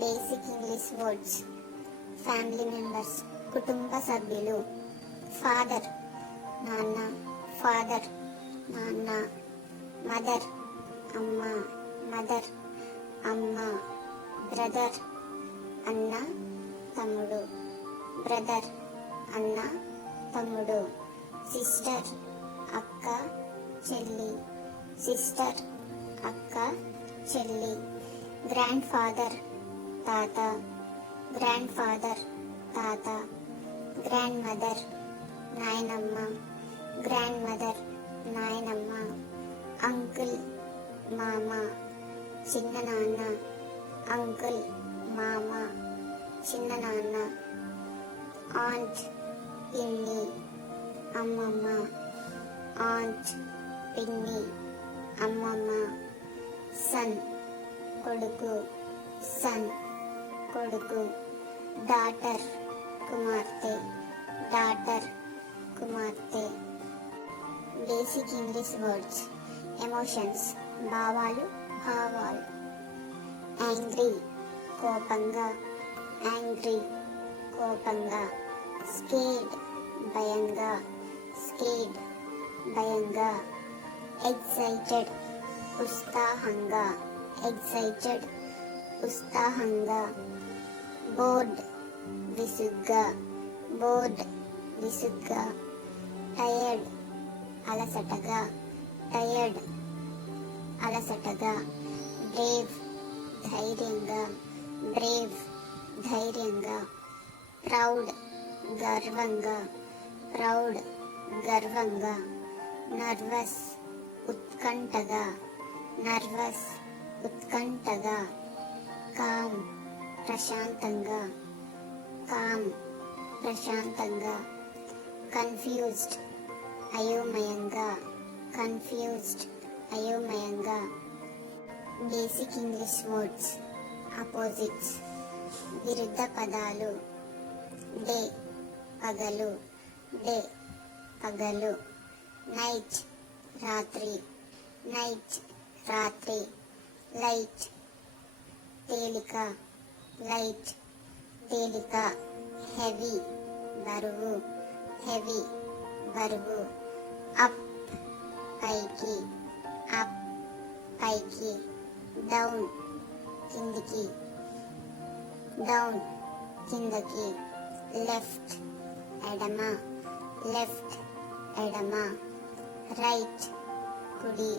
Basic English words family members కుటుంబ సభ్యులు father నాన్న ఫాదర్ నాన్న మదర్ అమ్మ మదర్ అమ్మ బ్రదర్ అన్న తమ్ముడు బ్రదర్ అన్న తమ్ముడు సిస్టర్ అక్క చెల్లి సిస్టర్ అక్క చెల్లి గ్రాండ్ ఫాదర్ తాత గ్రాండ్ ఫాదర్ తాత గ్రాండ్ మదర్ నాయనమ్మ గ్రాండ్ మదర్ నాయనమ్మ అంకుల్ మామ చిన్న నాన్న అంకుల్ మామ చిన్న నాన్న ఆంట్ పిన్ని అమ్మమ్మ ఆంట్ పిన్ని అమ్మమ్మ సన్ కొడుకు సన్ కొడుకు డాటర్ కుమార్తె డాటర్ కుమార్తె. బేసిక్ ఇంగ్లీష్ వర్డ్స్ ఎమోషన్స్ భావాలు భావాలు. యాంగ్రీ కోపంగా. యాంగ్రీ కోపంగా. స్కేడ్ భయంగా. స్కేడ్ భయంగా. ఎక్సైటెడ్ ఉత్సాహంగా. ఎక్సైటెడ్ ఉత్సాహంగా బోర్డ్ విసుగ్గా బోర్డ్ విసుగ్గా టయర్డ్ అలసటగా టయర్డ్ అలసటగా బ్రేవ్ ధైర్యంగా బ్రేవ్ ధైర్యంగా ప్రౌడ్ గర్వంగా ప్రౌడ్ గర్వంగా నర్వస్ ఉత్కంఠగా నర్వస్ ఉత్కంఠగా కామ్ ప్రశాంతంగా. కామ్ ప్రశాంతంగా. కన్ఫ్యూజ్డ్ అయోమయంగా. కన్ఫ్యూజ్డ్ అయోమయంగా. Basic English words opposites. విరుద్ధ పదాలు. డే పగలు. డే పగలు. నైట్ రాత్రి. నైట్ రాత్రి. లైట్ తేలిక లైట్ తేలిక హెవీ బరువు హెవీ బరువు అప్ పైకి అప్ పైకి డౌన్ కిందికి డౌన్ కిందకి లెఫ్ట్ ఎడమ లెఫ్ట్ ఎడమ రైట్ కుడి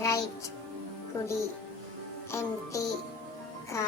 రైట్ కుడి ఎంటీ